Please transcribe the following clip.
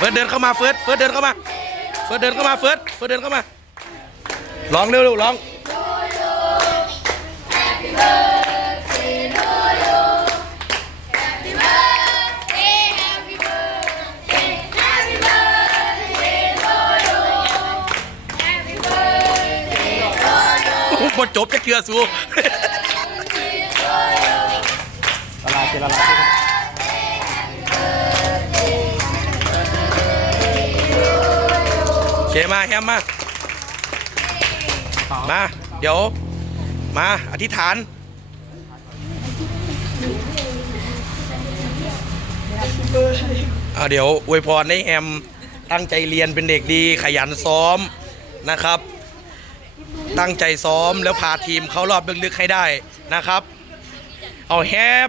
เฟิร์สเดินเข้ามาเฟิร์สเฟิร์สเดินเข้ามาเฟิร์สเดินเข้ามาเฟิร์สเฟิร์สเดินเข้ามาร้องเร็วเร็วร้องโอ้โหบ่จบจะเกลือสูละลายเป็นละลาย เคมาแฮมมา มา เดี๋ยว มาอธิษฐานอ่าเดี๋ยวอวยพรให้แฮมตั้งใจเรียนเป็นเด็กดีขยันซ้อมนะครับ ตั้งใจซ้อมแล้วพาทีมเข้ารอบลึกๆให้ได้นะครับ เอาแฮป